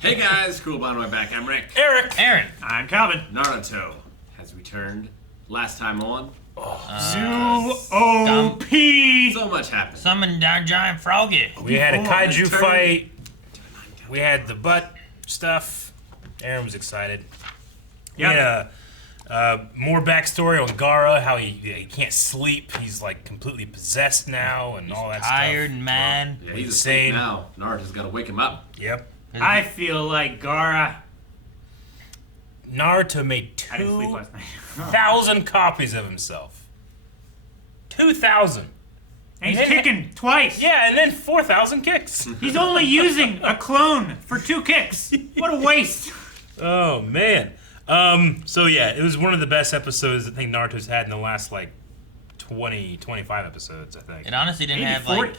Hey guys, cool by the way back. I'm Rick. Eric. Aaron. I'm Calvin. Naruto has returned. Last time on, Zoo-O-P! so much happened. Summoned our giant froggy. We had a kaiju Turn. fight. We had the butt stuff. Aaron was excited. We had more backstory on Gaara, how he can't sleep. He's like completely possessed now and all that Tired stuff. and mad. Yeah, he's Insane. asleep now. Naruto's got to wake him up. Yep. I feel like Gaara. Naruto made I didn't sleep last night. 2,000 copies of himself. 2,000. And he's kicking twice. Yeah, and then 4,000 kicks. He's only using a clone for 2 kicks. What a waste. Oh, man. So yeah, it was one of the best episodes I think Naruto's had in the last, like, 20, 25 episodes, I think. It honestly didn't Maybe have 40.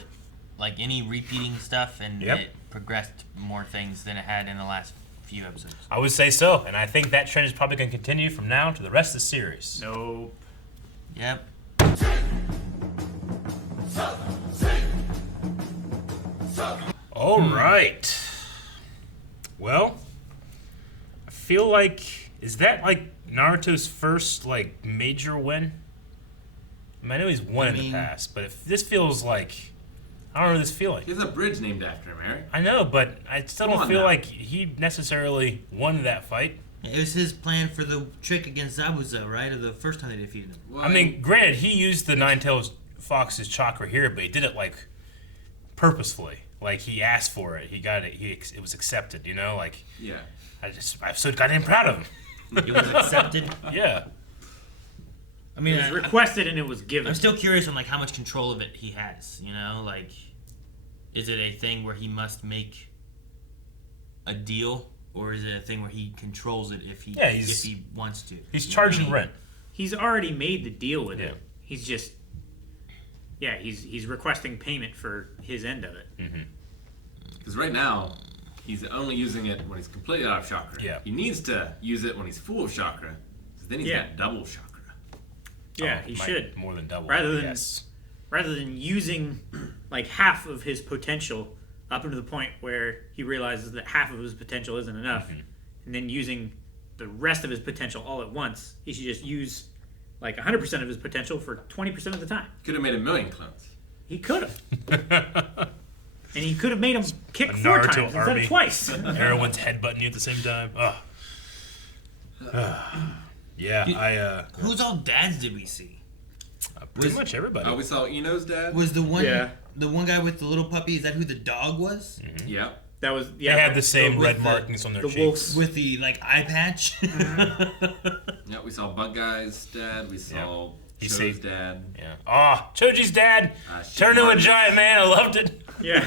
like any repeating stuff, and Yep. it progressed more things than it had in the last few episodes. I would say so, and I think that trend is probably going to continue from now to the rest of the series. Nope. Yep. All right. Well, I feel like, is that like Naruto's first like major win? I know he's won in the past, but if this feels like, I don't know this feeling. He has a bridge named after him, Eric. I know, but I still Come don't on feel now. like he necessarily won that fight. It was his plan for the trick against Zabuza, right? Or the first time they defeated him. Well, I mean, granted, he used the Nine-Tailed Fox's chakra here, but he did it like purposefully. Like he asked for it, he got it. It was accepted. You know, like yeah. I'm so goddamn proud of him. It was accepted. Yeah. I mean, It was requested and it was given. I'm still curious on like how much control of it he has. You know, like, is it a thing where he must make a deal, or is it a thing where he controls it if he if he wants to? He's charging rent. He's already made the deal with Yeah. it. He's just, he's requesting payment for his end of it. Because right now, he's only using it when he's completely out of chakra. Yeah. He needs to use it when he's full of chakra. Because then he's got double chakra. Yeah, he should. More than double. Rather than yes. rather than using like half of his potential up into the point where he realizes that half of his potential isn't enough, and then using the rest of his potential all at once, he should just use like 100% of his potential for 20% of the time. Could have made 1,000,000 clones. He could have. And he could have made him kick A 4 Naruto times instead army. of twice. Everyone's headbutting you at the same time. Yeah, Whose all dads did we see? pretty much everybody. We saw Ino's dad. Was the one Yeah. the one guy with the little puppy? Is that who the dog was? Yeah. That was They had the same with red the- markings on their the cheeks. wolves. With the like eye patch. Yeah, we saw Bug Guy's dad. We saw He Cho's saved- dad. Yeah. Oh, Choji's dad turned into a Shikamaru. giant man. I loved it. Yeah.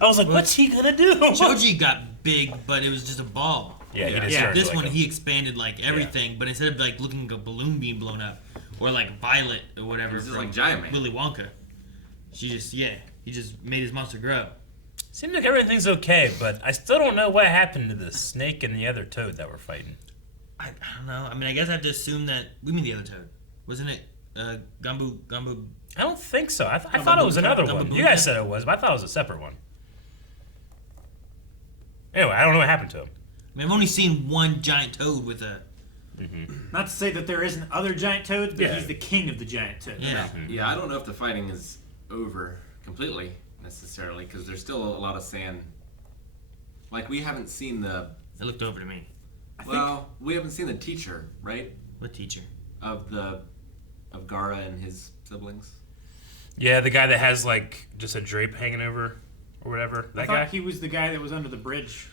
I was like, what's he gonna do? Choji got big, but it was just a ball. Yeah, he Yeah. just Yeah. turned This like one a- he expanded like everything, but instead of like looking like a balloon being blown up, or like Violet or whatever He's just from like Giant Man. Willy Wonka, he just made his monster grow. Seems like everything's okay, but I still don't know what happened to the snake and the other toad that were fighting. I don't know. I mean, I guess I have to assume that we mean the other toad, wasn't it? Gumbo. I don't think so. I thought it was another one. You guys said it was, but I thought it was a separate one. Anyway, I don't know what happened to him. I mean, I've only seen one giant toad with a. Not to say that there isn't other giant toads, but Yeah. he's the king of the giant toads. Yeah. Yeah, I don't know if the fighting is over completely necessarily because there's still a lot of sand. Like we haven't seen the. It looked over to me. Well, we haven't seen the teacher, right? What teacher? Of Gaara and his siblings. Yeah, the guy that has like just a drape hanging over or whatever. I That thought guy? he was the guy that was under the bridge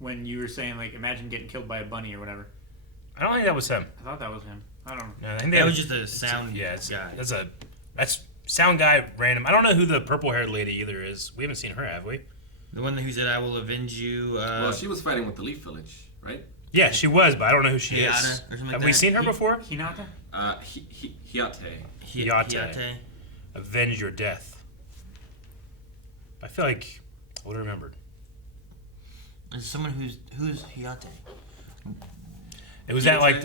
when you were saying, like, imagine getting killed by a bunny or whatever. I don't think that was him. I thought that was him. I don't know. No, I think That they was just a sound guy. guy. That's sound guy random. I don't know who the purple haired lady either is. We haven't seen her, have we? The one who said, "I will avenge you." Well, she was fighting with the Leaf Village, right? Yeah, she was, but I don't know who she Hayata is. or something like Have we that. seen her before? Hinata? Hiyate. Hiyate. Avenge your death. I feel like I would have remembered. Is someone who's Hiyate? It was at like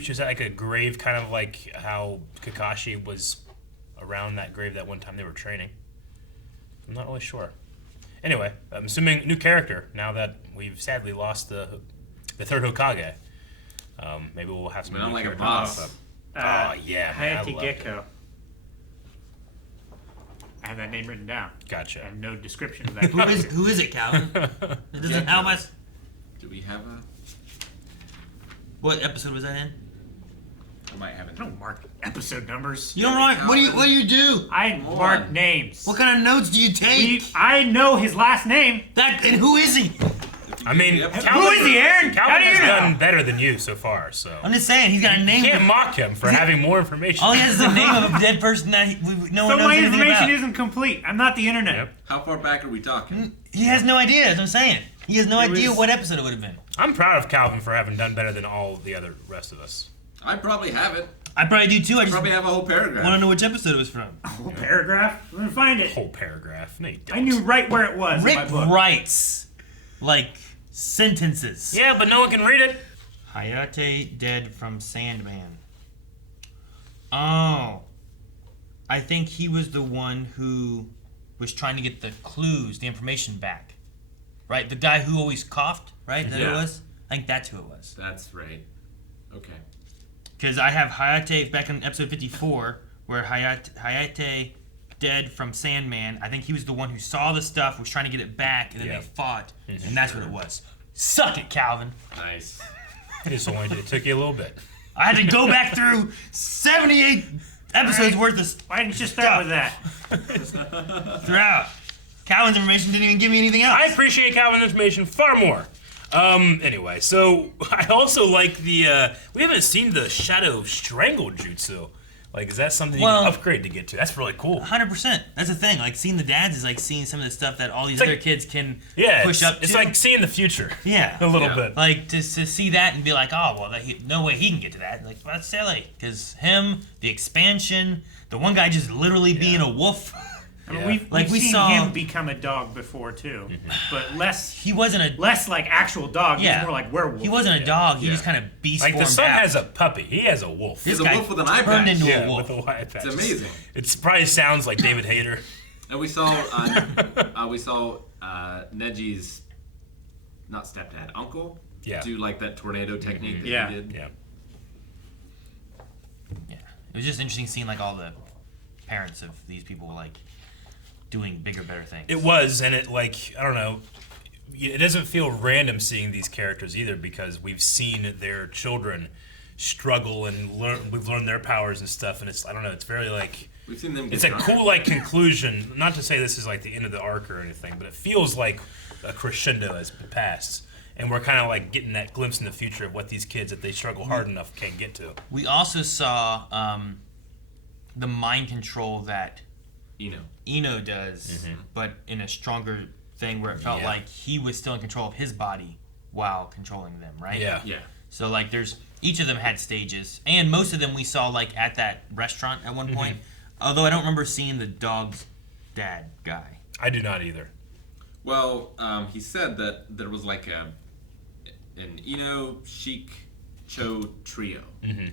she was at like a grave, kind of like how Kakashi was around that grave that one time they were training. I'm not really sure. Anyway, I'm assuming new character now that we've sadly lost the third Hokage. Maybe we'll have some. We don't new like a characters boss. pop up. Oh yeah, man, I Hayate love it. Gecko. I have that name written down. Gotcha. And no description of that. Who is it, Calvin? It doesn't help us. Do we have a? What episode was that in? I might have it. I don't mark episode numbers. You don't know what do you do? I mark names. What kind of notes do you take? I know his last name. And who is he? I mean, Who is he, Aaron? How Calvin do you has know? done better than you so far, so I'm just saying, he's got a name. you can't mock him for having more information. All he has is the name of a dead person that no one So knows my anything information about. isn't complete. I'm not the internet. Yep. How far back are we talking? He has no idea. That's what I'm saying. He has no idea was- what episode it would have been. I'm proud of Calvin for having done better than all the other rest of us. I probably have it. I probably do too. I just Probably have a whole paragraph. want to know which episode it was from. Whole paragraph. I'm gonna find it. Whole paragraph. No, you don't. I knew right where it was in Rick my book. writes like sentences. Yeah, but no one can read it. Hayate dead from Sandman. Oh. I think he was the one who was trying to get the clues, the information back. Right? The guy who always coughed, right? Is that who it Yeah. was? I think that's who it was. That's right. Okay. Because I have Hayate back in episode 54, where Hayate dead from Sandman. I think he was the one who saw the stuff, was trying to get it back, and then Yeah. they fought, and that's what it was. Suck it, Calvin. Nice. It took you a little bit. I had to go back through 78 episodes worth of Why didn't you start with that? throughout. Calvin's information didn't even give me anything else. I appreciate Calvin's information far more. Anyway, so I also like the, we haven't seen the Shadow Strangle Jutsu. Like, is that something you Well- can upgrade to get to? That's really cool. 100%. That's the thing. Like, seeing the dads is like seeing some of the stuff that all these It's other like- kids can Yeah, push up it's to. like seeing the future. Yeah. A little Yeah. bit. Like, to see that and be like, oh, well, no way he can get to that. Like, well, that's silly. Because him, the expansion, the one guy just literally being a wolf. I mean, Yeah. we've Like, we seen saw- him become a dog before too, but less He wasn't a like actual dog. Yeah. He's more like werewolf. He wasn't a dog. He Yeah. just kind of beast Like, the formed son out. has a puppy. He has a wolf. He's This a guy wolf with an eye turned patch. into Yeah, a wolf. with a eye patch. It's amazing. It probably sounds like David Hayter. And we saw Neji's not stepdad, uncle. Yeah. Do like that tornado technique that Yeah. he did. Yeah. Yeah. It was just interesting seeing like all the parents of these people like doing bigger, better things. It was, and it, like, I don't know, it doesn't feel random seeing these characters either, because we've seen their children struggle and we've learned their powers and stuff, and it's, I don't know, it's very like, We've seen them. it's get a drunk. cool like conclusion. Not to say this is like the end of the arc or anything, but it feels like a crescendo has passed, and we're kind of like getting that glimpse in the future of what these kids, if they struggle hard enough, can get to. We also saw the mind control that Ino does, but in a stronger thing where it felt Yeah. like he was still in control of his body while controlling them, right? Yeah. Yeah. So like there's each of them had stages, and most of them we saw like at that restaurant at one point. Although I don't remember seeing the dog's dad guy. I do not either. Well, he said that there was like an Ino, Sheik, Cho trio.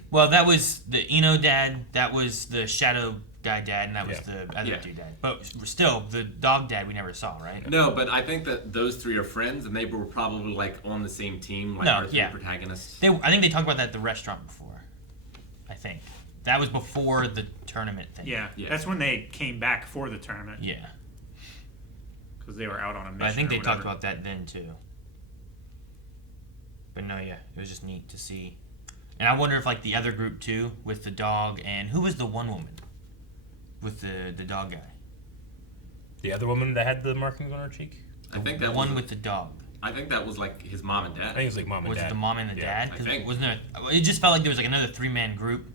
Well, that was the Ino dad, that was the Shadow guy dad, and that was Yeah. the other Yeah. two dad. But still, the dog dad we never saw, right? No, but I think that those three are friends, and they were probably like on the same team, like No, our three yeah. protagonists. I think they talked about that at the restaurant before. I think. That was before the tournament thing. Yeah, Yeah. that's when they came back for the tournament Yeah. because they were out on a mission. But I think or they talked whatever. about that then too. But no, yeah, it was just neat to see. And I wonder if like the other group too, with the dog and who was the one woman with the dog guy? The other woman that had the markings on her cheek? I think The that one was, with the dog. I think that was like his mom and I dad. think it was like mom and Was dad. it the mom and the Yeah, dad? I think. Wasn't there? It just felt like there was like another 3-man group,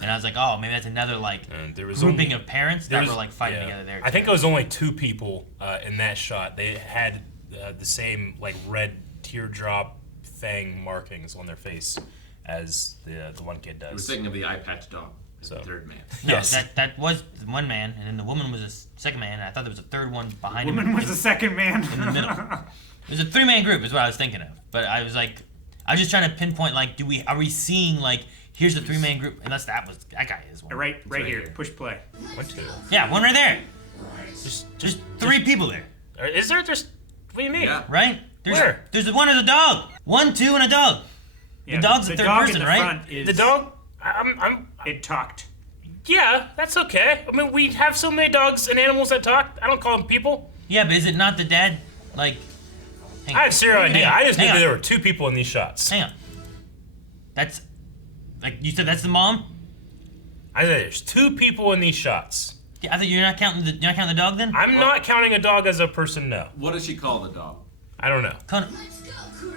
and I was like, oh, maybe that's another like And there was grouping only- of parents there that was- were like fighting yeah. together there. I think too. it was only 2 people in that shot. They had the same like red teardrop thing markings on their face as the one kid I was does. thinking of the eye patch dog, as the So. third man. No, Yes. that was the one man, and then the woman was a second man, and I thought there was a third one behind him. Woman was the second man. in the middle. It was a 3-man group, is what I was thinking of. But I was just trying to pinpoint, like, are we seeing, like, here's the 3-man group? Unless that guy is one. right right here. here. Push play. 1, 2. Yeah, one right there. Just Just 3 people there. Or is there just... What do you mean? Yeah. Right? Where? There's the one as a dog. 1, 2, and a dog. Yeah, dog's the third dog person, in the right? front is, The dog? It talked. Yeah, that's okay. I mean, we have so many dogs and animals that talk. I don't call them people. Yeah, but is it not the dad? Like, hang I on. have zero idea. I just knew hang that on. there were 2 people in these shots. Hang on. That's, like, you said that's the mom? I said there's 2 people in these shots. Yeah, I thought you're not counting the dog then? I'm not counting a dog as a person, no. What does she call the dog? I don't know. Let's go, Konoha.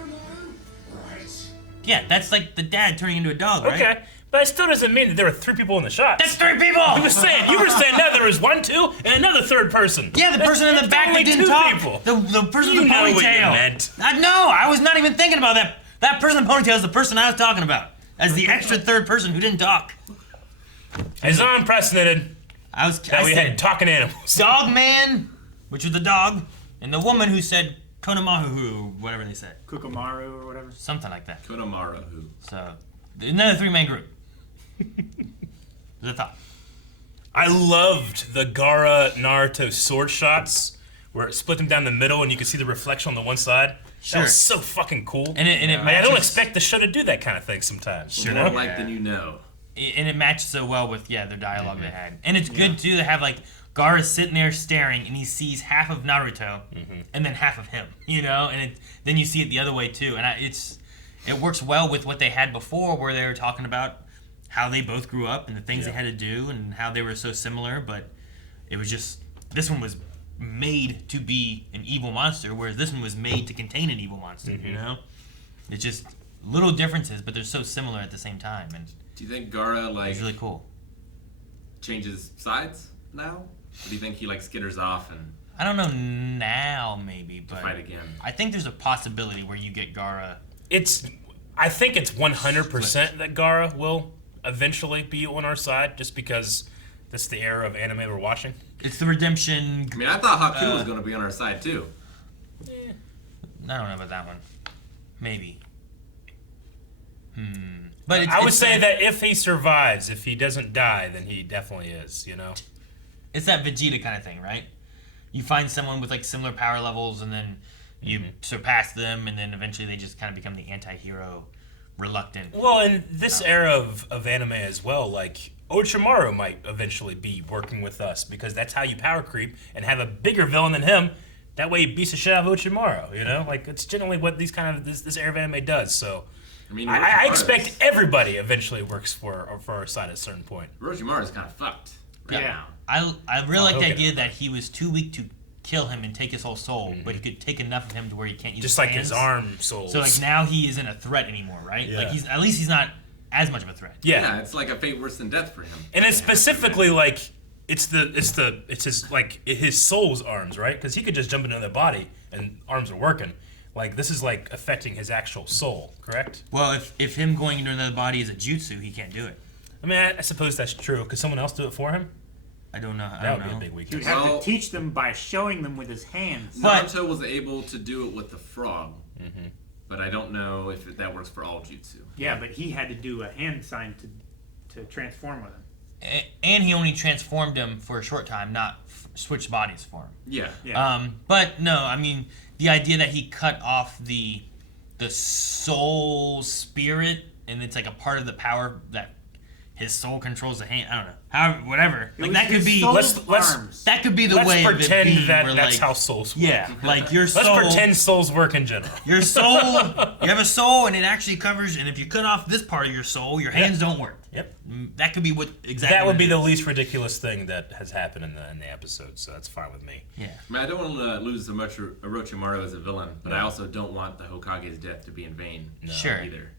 Right. Yeah, that's like the dad turning into a dog, right? Okay, but it still doesn't mean that there were 3 people in the shots. That's 3 people! You were saying that there was 1, 2, and another third person. Yeah, the person in the back only that didn't 2 talk. people. The person You with the know ponytail. what you meant. I was not even thinking about that. That person in the ponytail is the person I was talking about. As the extra third person who didn't talk. It's unprecedented I that we said had talking animals. dog man, which was the dog, and the woman who said Konomahu, whatever they said. Kukamaru or whatever. Something like that. Konomaru. Who? So, another 3-man group. The thought. I loved the Gaara Naruto sword shots where it split them down the middle and you could see the reflection on the one side. Sure. That was so fucking cool. And it Like, I matches, don't expect the show to do that kind of thing sometimes. More You know? like than you know. and it matched so well with their dialogue they had. And it's good too to have like Gaara sitting there staring and he sees half of Naruto and then half of him, and then you see it the other way too. And it works well with what they had before where they were talking about how they both grew up and the things they had to do and how they were so similar, but it was just, this one was made to be an evil monster, whereas this one was made to contain an evil monster, It's just little differences, but they're so similar at the same time, and Do you think Gaara it's really cool. changes sides now? Or do you think he skitters off and I don't know now, maybe, but fight again? I think there's a possibility where you get Gaara. I think it's 100% that Gaara will eventually be on our side just because that's the era of anime we're watching. It's the redemption. I mean, I thought Haku was going to be on our side too. I don't know about that one. Maybe. But I would say that if he survives, if he doesn't die, then he definitely is, it's that Vegeta kind of thing, right? You find someone with similar power levels, and then you surpass them, and then eventually they just kind of become the anti-hero, reluctant. Well, in this era of anime as well, Orochimaru might eventually be working with us because that's how you power creep and have a bigger villain than him. That way he beats the shit out of Orochimaru, It's generally what this era of anime does, so... I mean, I expect everybody eventually works for our side at a certain point. Orochimaru is kind of fucked right now. I really like the okay. idea that he was too weak to kill him and take his whole soul, but he could take enough of him to where he can't use Just his like hands. his arm souls. So now he isn't a threat anymore, right? Yeah. At least he's not as much of a threat. Yeah. It's like a fate worse than death for him. And it's specifically it's his soul's arms, right? Because he could just jump into their body and arms are working. This is affecting his actual soul, correct? Well, if him going into another body is a jutsu, he can't do it. I mean, I suppose that's true. Could someone else do it for him? I don't know. That would be a big He would weakness. have Well- to teach them by showing them with his hands. But- Naruto was able to do it with the frog, but I don't know if that works for all jutsu. Yeah, but he had to do a hand sign to transform with him. And he only transformed him for a short time, not switched bodies for him. Yeah. Yeah. But no, I mean the idea that he cut off the soul spirit, and it's a part of the power that his soul controls the hand. I don't know. However, whatever. It was That could his be. soul's let's- arms. That could be the Let's way of it pretend being that where, that's how souls work. Yeah, your soul. Let's pretend souls work in general. Your soul. You have a soul, and it actually covers. And if you cut off this part of your soul, your hands don't work. Yep. That could be what exactly. That would what be it the is. least ridiculous thing that has happened in the episode, so that's fine with me. Yeah. I mean, I don't want to lose so much Orochimaru as a villain, but I also don't want the Hokage's death to be in vain. Sure. Either.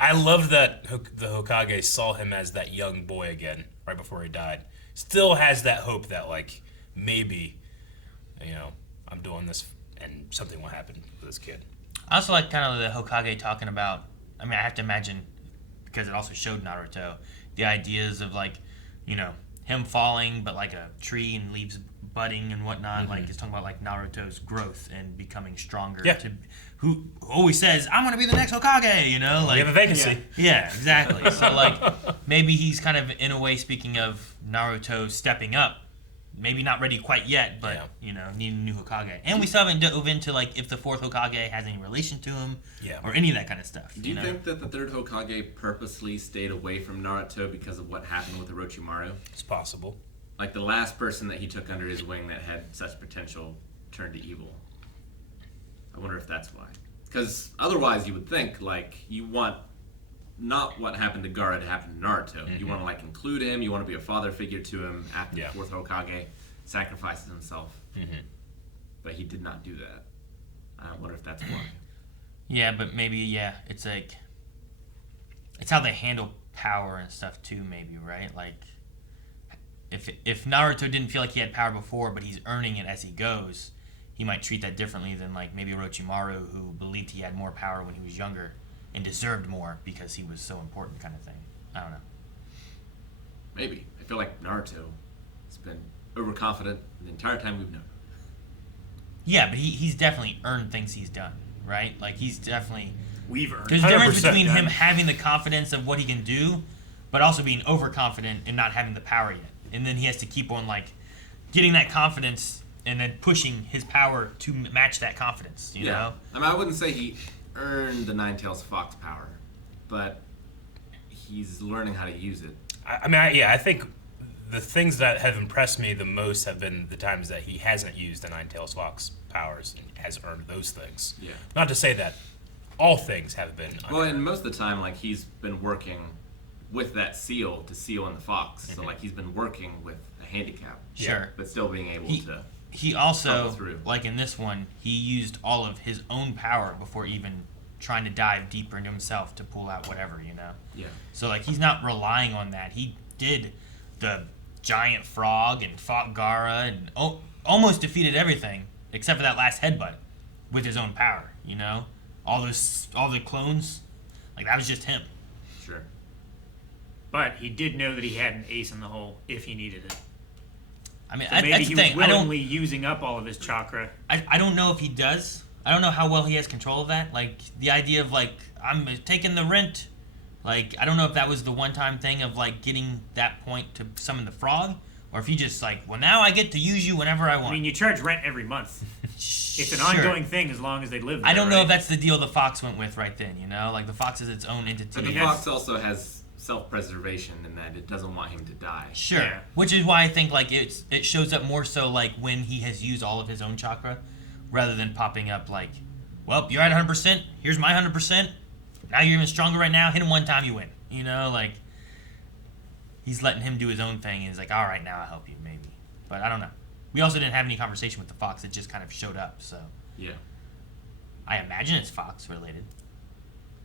I love that the Hokage saw him as that young boy again right before he died. Still has that hope that maybe, I'm doing this and something will happen with this kid. I also like kind of the Hokage talking about. I mean, I have to imagine because it also showed Naruto the ideas of him falling, but a tree and leaves budding and whatnot. He's talking about Naruto's growth and becoming stronger. Yeah. Who always says, "I'm gonna be the next Hokage," We have a vacancy. Yeah, exactly. So maybe he's kind of in a way speaking of Naruto stepping up maybe not ready quite yet, but need a new Hokage. And we still haven't dove into like if the fourth Hokage has any relation to him, or any of that kind of stuff. Do you think that the third Hokage purposely stayed away from Naruto because of what happened with Orochimaru? It's possible. Like the last person that he took under his wing that had such potential turned to evil. I wonder if that's why. Because otherwise, you would think like you want not what happened to Gaara to happen to Naruto. Mm-hmm. You want to like include him. You want to be a father figure to him after the fourth Hokage sacrifices himself. Mm-hmm. But he did not do that. I wonder if that's why. Yeah, but maybe it's like it's how they handle power and stuff too. Maybe right, like if Naruto didn't feel like he had power before, but he's earning it as he goes, he might treat that differently than like maybe Orochimaru, who believed he had more power when he was younger and deserved more because he was so important, kind of thing. I don't know. Maybe. I feel like Naruto has been overconfident the entire time we've known him. Yeah, but he's definitely earned things he's done, right? Like he's definitely we've earned. There's a difference between him having the confidence of what he can do, but also being overconfident and not having the power yet. And then he has to keep on like getting that confidence and then pushing his power to match that confidence. You know? I mean, I wouldn't say he earned the Nine-Tails Fox power, but he's learning how to use it. I think the things that have impressed me the most have been the times that he hasn't used the Nine-Tails Fox powers and has earned those things. Yeah. Not to say that all things have been unearned. Well, and most of the time, like, he's been working with that seal to seal in the fox. Mm-hmm. So, like, he's been working with a handicap. Sure. But still being able to... He also, like in this one, he used all of his own power before even trying to dive deeper into himself to pull out whatever, you know? Yeah. So, like, he's not relying on that. He did the giant frog and fought Gaara and almost defeated everything except for that last headbutt with his own power, you know? All the clones, like, that was just him. Sure. But he did know that he had an ace in the hole if he needed it. I mean, so maybe that's he the thing. was willingly using up all of his chakra. I don't know if he does. I don't know how well he has control of that. Like, the idea of, like, I'm taking the rent. Like, I don't know if that was the one-time thing of, like, getting that point to summon the frog. Or if he just, like, well, now I get to use you whenever I want. I mean, you charge rent every month. It's an ongoing thing as long as they live there, I don't know if that's the deal the fox went with right then, you know? Like, the fox is its own entity. But the fox also has self-preservation in that it doesn't want him to die. Sure. Yeah. Which is why I think, like, it shows up more so, like, when he has used all of his own chakra, rather than popping up, like, well, you're at 100%, here's my 100%, now you're even stronger right now, hit him one time, you win. You know, like, he's letting him do his own thing, and he's like, all right, now I'll help you, maybe. But I don't know. We also didn't have any conversation with the fox, it just kind of showed up, so. Yeah. I imagine it's fox related.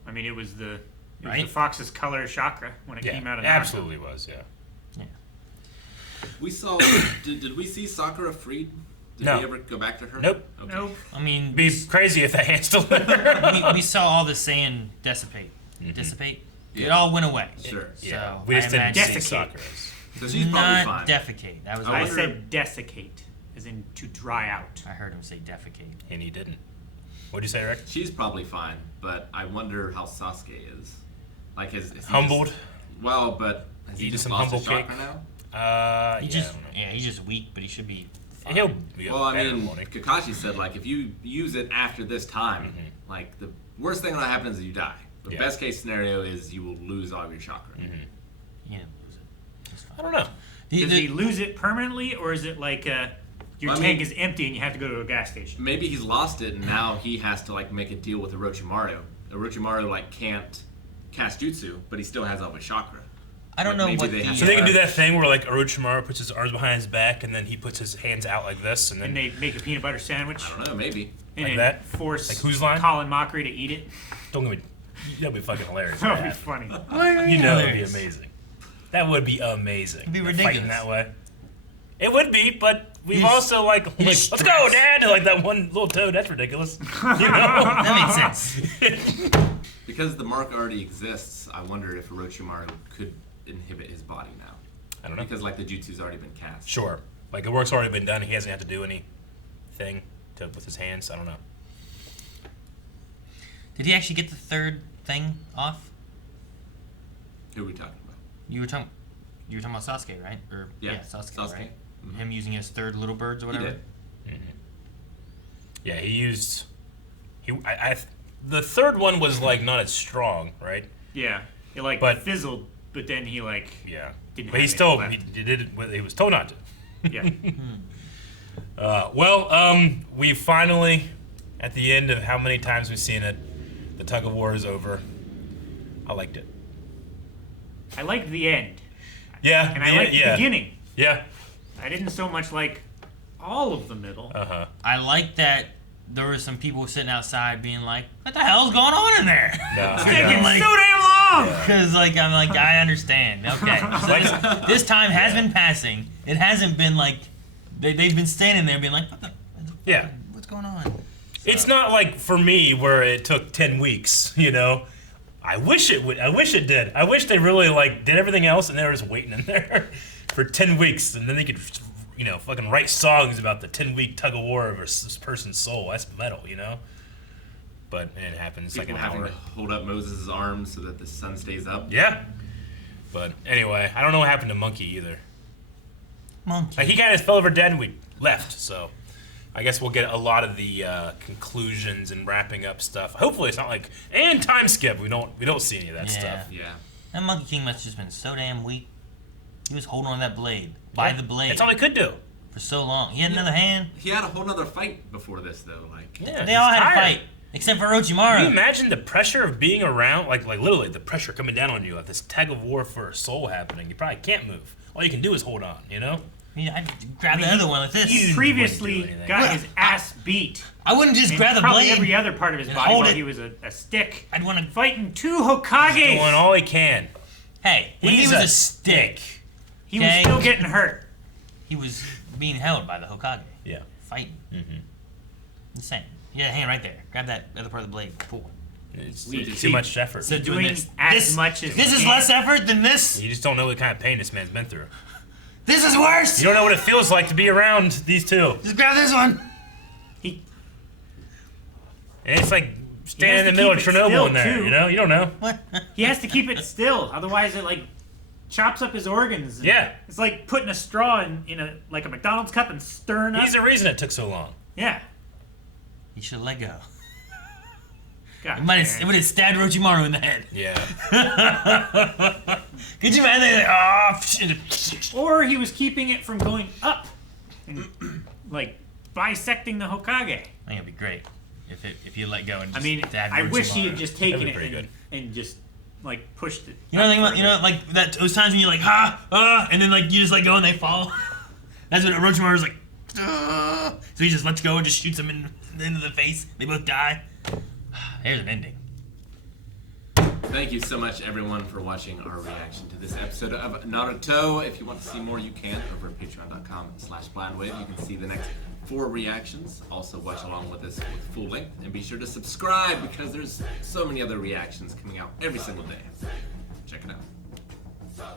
I mean, it was the fox's color chakra when it came out of Naruto. It absolutely was, Yeah. We saw... did we see Sakura freed? Did we ever go back to her? Nope. Okay. Nope. I mean... It'd be crazy if that hand still there. we saw all the sand dissipate. Mm-hmm. Dissipate? Yeah. It all went away. Sure. So we just didn't see desiccate. Sakura's. So she's not probably fine. defecate. That was I said desiccate, as in to dry out. I heard him say defecate. And he didn't. What'd you say, Rick? She's probably fine, but I wonder how Sasuke is. Like, is he humbled? But has he just lost his chakra now? He's just weak, but he should be fine. He'll be Kakashi said, like, if you use it after this time, like, the worst thing that'll happen is you die. The best case scenario is you will lose all of your chakra. You didn't lose it. I don't know. Does he lose it permanently, or is it like your tank is empty and you have to go to a gas station? Maybe he's lost it, and now he has to, like, make a deal with Orochimaru. Orochimaru, like, can't cast jutsu, but he still has all of his chakra. I don't know what So they can do that thing where, like, Orochimaru puts his arms behind his back, and then he puts his hands out like this, and then... And they make a peanut butter sandwich? I don't know, maybe. And like that? Force like whose line? Colin Mockery to eat it? Don't get me... That'd be fucking hilarious. That would be funny. You know it would be amazing. That would be amazing. It'd be ridiculous. Fighting that way. It would be, but we've also, like let's go, Dad! Like that one little toad, that's ridiculous. You know? That makes sense. Because the mark already exists, I wonder if Orochimaru could inhibit his body now. I don't know. Because, like, the jutsu's already been cast. Sure. Like, the work's already been done. He hasn't had to do anything with his hands. I don't know. Did he actually get the third thing off? Who are we talking about? You were talking about Sasuke, right? Or yeah Sasuke, Sasuke. Right? Him using his third little birds or He whatever. did. Yeah, he used. The third one was like not as strong, right? Yeah, it like But- fizzled, but then he like Yeah, Didn't but he have still anything he did it. He was told not to. yeah. We finally, at the end of how many times we've seen it, the tug of war is over. I liked it. I liked the end, Yeah, and I liked the beginning. Yeah. I didn't so much like all of the middle. I like that there were some people sitting outside being like, "What the hell's going on in there?" No, It's I taking know. like- so damn long. Because I'm like, I understand. Okay, so this time has been passing. It hasn't been like they've been standing there being like, Yeah. "What's going on?" It's not like for me where it took 10 weeks, you know. I wish it would. I wish it did. I wish they really like did everything else and they were just waiting in there for 10 weeks and then they could, you know, fucking write songs about the 10-week tug of war of this person's soul. That's metal, you know. But it happens like People an having hour. to hold up Moses' arms so that the sun stays up. Yeah. But anyway, I don't know what happened to Monkey either. Monkey. Like he kind of fell over dead and we left. So I guess we'll get a lot of the conclusions and wrapping up stuff. Hopefully it's not like and time skip. We don't see any of that Yeah. stuff. Yeah. That Monkey King must have just been so damn weak. He was holding on to that blade by the blade That's all he could do. for so long. He had another hand. He had a whole nother fight before this, though. Like, Yeah, They all he's had tired. to fight except for Can you Orochimaru. imagine the pressure of being around, like literally the pressure coming down on you, like this tug of war for a soul happening? You probably can't move. All you can do is hold on, you know? I'd grab the other one like this. He wouldn't do previously anything. got his ass beat. I wouldn't just And grab the probably blade. every other part of his and body hold while it. he was a stick. I'd want to. Fighting two Doing Hokages. all he can. Hey, when he He's was a a stick, He was Okay. still getting hurt. he was being held by the Hokage, Yeah. fighting. Mm-hmm. Insane. Yeah, hand right there. Grab that other part of the blade. Pull. It's We too see- much effort. So Doing this. as much as this he is can. less effort than this. You just don't know what kind of pain this man's been through. This is worse. You don't know what it feels like to be around these two. Just grab this one. He And it's like standing in to the middle of keep it Chernobyl still, in there, too. you know? You don't know. What? he has to keep it still, otherwise it like chops up his organs. and Yeah. It's like putting a straw in a like a McDonald's cup and stirring up. He's the reason it took so long. Yeah. You should let go. God, It would have stabbed Orochimaru in the head. Yeah. Could you imagine? Like, oh, Or he was keeping it from going up and like bisecting the Hokage. I think it'd be great if you let go and I just mean, stabbed I wish he Orochimaru. had just taken That'd it be pretty and just like pushed it. You know, up the thing about, further. like that those times when you're like and then like you just let go and they fall. That's what Orochimaru's like. So he just lets go and just shoots him into the face. They both die. There's an ending. Thank you so much, everyone, for watching our reaction to this episode of Naruto. If you want to see more, you can over at patreon.com/blindwave. You can see the next 4 reactions. Also, watch along with us with full length. And be sure to subscribe because there's so many other reactions coming out every single day. Check it out.